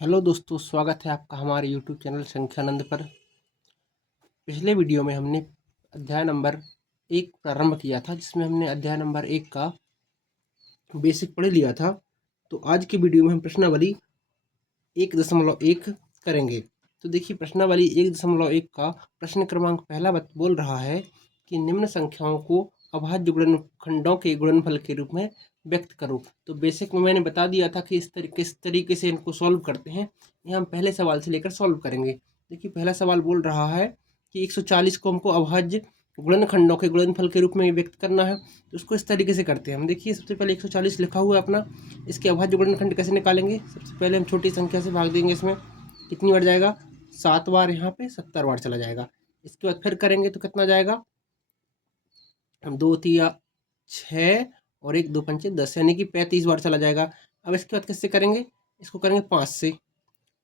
Hello दोस्तों, स्वागत है आपका हमारे यूट्यूब चैनल संख्यानंद पर। पिछले वीडियो में हमने अध्याय नंबर 1 प्रारंभ किया था, जिसमें हमने अध्याय नंबर 1 का बेसिक पढ़ लिया था। तो आज की वीडियो में हम प्रश्नावली 1.1 करेंगे। तो देखिए, प्रश्नावली 1.1 का प्रश्न क्रमांक पहला बोल रहा है कि निम्न संख्याओं को अभाज्य गुणनखंडों के गुणनफल के रूप में व्यक्त करो। तो बेसिक में मैंने बता दिया था कि किस तरीके से इनको सॉल्व करते हैं। ये हम पहले सवाल से लेकर सॉल्व करेंगे। देखिए, पहला सवाल बोल रहा है कि 140 को हमको अभाज्य गुणनखंडों के गुणनफल के रूप में व्यक्त करना है। तो उसको इस तरीके से करते हैं हम। देखिए, सबसे पहले 140 लिखा हुआ है अपना। इसके अभाज्य गुणनखंड कैसे निकालेंगे? सबसे पहले हम छोटी संख्या से भाग देंगे। इसमें कितनी बार जाएगा? 7 बार। यहाँ पे 70 बार चला जाएगा। इसके बाद फिर करेंगे तो कितना जाएगा? 2 तिया 6 और 1 2 पंचे 10, यानी कि 35 बार चला जाएगा। अब इसके बाद किससे करेंगे? इसको करेंगे 5 से।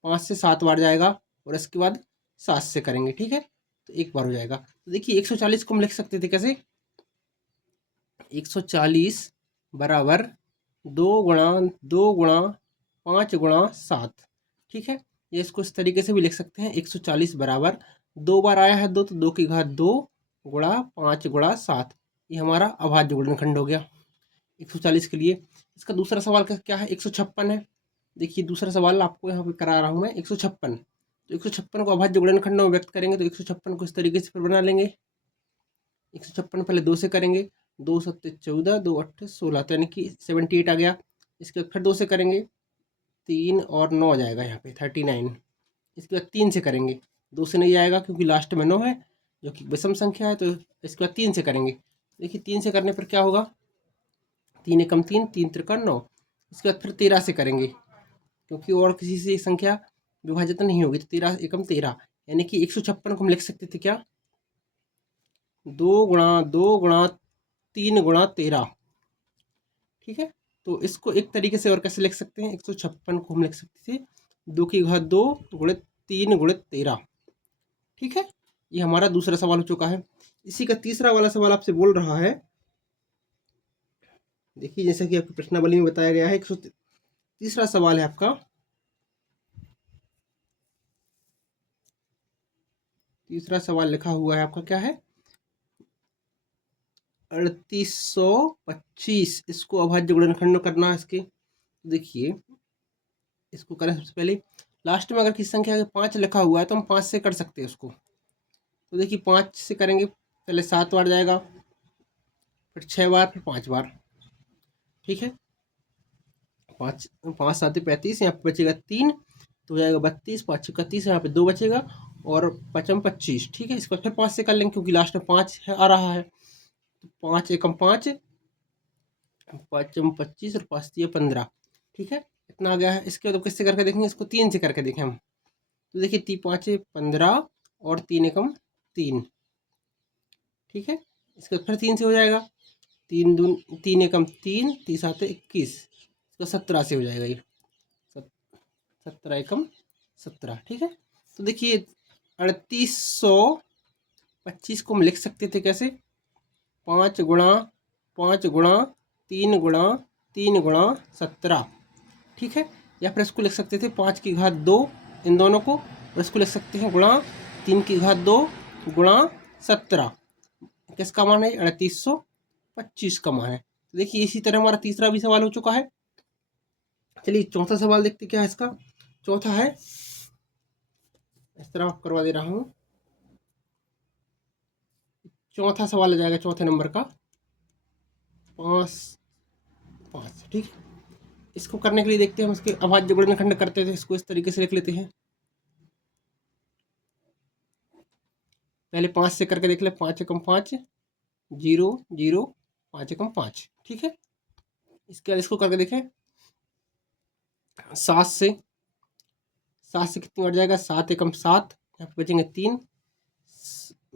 5 से 7 बार जाएगा और इसके बाद 7 से करेंगे। ठीक है, तो एक बार हो जाएगा। तो देखिए, 140 को हम लिख सकते थे कैसे? 140 बराबर 2 गुणा 2 गुणा 5 गुणा 7। ठीक है, ये इसको इस तरीके से भी लिख सकते हैं। 140 बराबर 2 बार आया है 2, तो 2 की घात 2 गुणा 5 गुणा 7। ये हमारा अभाज्य गुणनखंड हो गया 140 के लिए। इसका दूसरा सवाल क्या है? 156 है। देखिए, दूसरा सवाल आपको यहाँ पे करा रहा हूँ मैं। 156, तो 156 को अभाज्य गुणनखंड में व्यक्त करेंगे। तो 156 को इस तरीके से फिर बना लेंगे। 156 पहले 2 से करेंगे। 2 7 14, 2 8 16, तो यानी कि 78 आ गया। इसके बाद फिर 2 से करेंगे। 3 और 9 जाएगा यहाँ पे 39। इसके बाद 3 से करेंगे। 2 से नहीं आएगा क्योंकि लास्ट में 9 है, जो कि विषम संख्या है। तो इसके बाद 3 से करेंगे। देखिए, 3 से करने पर क्या होगा? 3 एकम 3, 3 त्रिका 9। इसके बाद फिर 13 से करेंगे, क्योंकि और किसी से संख्या विभाजित नहीं होगी। तो 13 एकम 13, यानी कि 156 को हम लिख सकते थे क्या? 2 गुणा 2 गुणा 3 गुणा 13। ठीक है, तो इसको एक तरीके से और कैसे लिख सकते हैं? 156 को हम लिख सकते थे 2 की घात 2 गुणित 3 गुणित 13। ठीक है, ये हमारा दूसरा सवाल हो चुका है। इसी का तीसरा वाला सवाल आपसे बोल रहा है। देखिए, जैसा कि आपकी प्रश्नावली में बताया गया है, तीसरा सवाल है आपका। तीसरा सवाल लिखा हुआ है आपका, क्या है? 3825। इसको अभाज्य गुणनखंड करना है इसके। देखिए, इसको करें सबसे पहले। लास्ट में अगर किसी संख्या के 5 लिखा हुआ है तो हम 5 से कर सकते हैं उसको। तो देखिए, 5 से करेंगे। पहले 7 बार जाएगा, फिर 6 बार, फिर 5 बार। ठीक है, 5 5 7 35, यहाँ पे बचेगा 3, तो हो जाएगा 32। 5 31, यहाँ पे 2 बचेगा और 5 25। ठीक है, इसको फिर 5 से कर लेंगे क्योंकि लास्ट में 5 आ रहा है। तो 5 एकम 5, 5 25 और 5 15। ठीक है, इतना आ गया है। इसके बाद किससे करके देखेंगे? इसको 3 से करके देखें हम। तो देखिए, 5 15 और 3 एकम 3। ठीक है, इसके बाद फिर 3 से हो जाएगा। 3 दून 3 एकम 3, 3 7 21। इसका 17 से हो जाएगा ये। 17 एकम 17। ठीक है, तो देखिए, 3825 को हम लिख सकते थे कैसे? 5 गुणा 5 गुणा 3 गुणा 3 गुणा 17। ठीक है, या फिर इसको लिख सकते थे 5 की घात 2, इन दोनों को। और इसको लिख सकते हैं गुणा 3 की घात 2 गुणा 17। किसका मान है? 3825 का मान है। तो देखिए, इसी तरह हमारा तीसरा भी सवाल हो चुका है। चलिए, चौथा सवाल देखते क्या है इसका। चौथा है, इस तरह आप करवा दे रहा हूँ। चौथा सवाल आ जाएगा चौथे नंबर का 5 5। ठीक है, इसको करने के लिए देखते हैं हम इसके अभाज्य गुणनखंड करते थे। इसको इस तरीके से लिख लेते हैं। पहले 5 से करके देख ले। 5 एकम 5, 0 0, 5 एकम 5। ठीक है, इसके बाद इसको करके देखें। 7 से 7 से कितनी बार जाएगा? 7 एकम 7, यहाँ पे बचेंगे 3,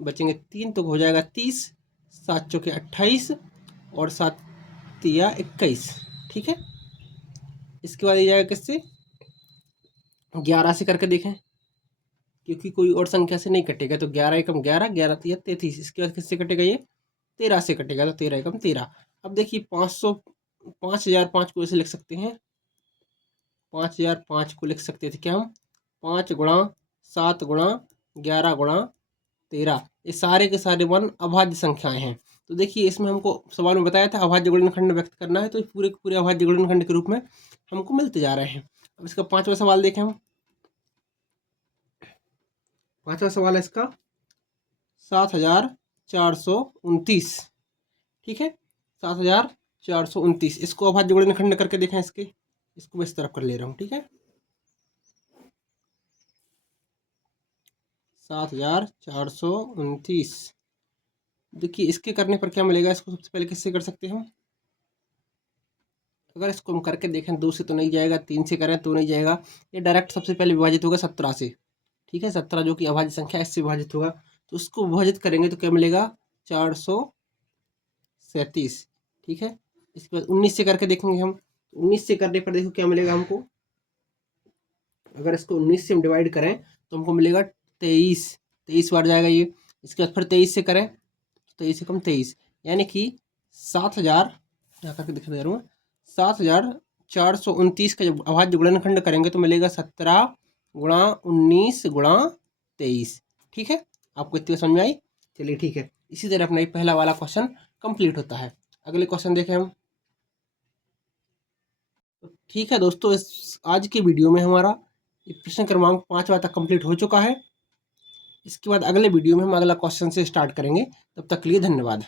बचेंगे 3 तो हो जाएगा 30। 7 चौके 28 और 7 तिया 21। ठीक है, इसके बाद ये जाएगा किससे? 11 से करके देखें, क्योंकि कोई और संख्या से नहीं कटेगा। तो 11 एकम 11, 11 तिया 33। इसके बाद किससे कटेगा? ये 13 से कटेगा। तो 13 एकम 13। अब देखिए, 500 5005 को ऐसे लिख सकते हैं 5005 को लिख सकते थे क्या हम 5 गुणा 7 गुणा 11 गुणा 13। ये सारे के सारे वन अभाज्य संख्याएं हैं। तो देखिए इसमें हमको सवाल में बताया था अभाज्य गुणनखंड व्यक्त करना है, तो पूरे के पूरे अभाज्य गुणनखंड के रूप में हमको मिलते जा रहे हैं। अब इसका पांचवा सवाल देखें हम। पांचवा सवाल है इसका 7429। ठीक है, 7429। इसको अभाज्य गुणनखंड करके देखें इसके। इसको मैं इस तरफ कर ले रहा हूँ। ठीक है, 7429। देखिए इसके करने पर क्या मिलेगा, इसको सबसे पहले किससे कर सकते हैं हम। अगर इसको हम करके देखें 2 से तो नहीं जाएगा, 3 से करें तो नहीं जाएगा, ये डायरेक्ट सबसे पहले विभाजित होगा 17 से। ठीक है, 17 जो कि अभाज्य संख्या इससे विभाजित होगा, तो उसको विभाजित करेंगे तो क्या मिलेगा 437। ठीक है, इसके बाद 19 से करके देखेंगे हम। 19 से करने पर देखो क्या मिलेगा हमको। अगर इसको 19 से हम डिवाइड करें तो हमको मिलेगा 23। 23 बार जाएगा ये। इसके बाद फिर 23 से करें, 23 से कम 23, यानी कि 7000 क्या करके दिखा दे रहा हूँ, 7429 का जब अभाज्य गुणनखंड करेंगे तो मिलेगा 17 गुणा 19 गुणा 23। ठीक है, आपको इतनी समझ में आई। चलिए ठीक है, इसी तरह अपना ये पहला वाला क्वेश्चन कंप्लीट होता है। अगले क्वेश्चन देखें हम। ठीक है दोस्तों, इस आज की वीडियो में हमारा प्रश्न क्रमांक 5वां तक कंप्लीट हो चुका है। इसके बाद अगले वीडियो में हम अगला क्वेश्चन से स्टार्ट करेंगे। तब तक के लिए धन्यवाद।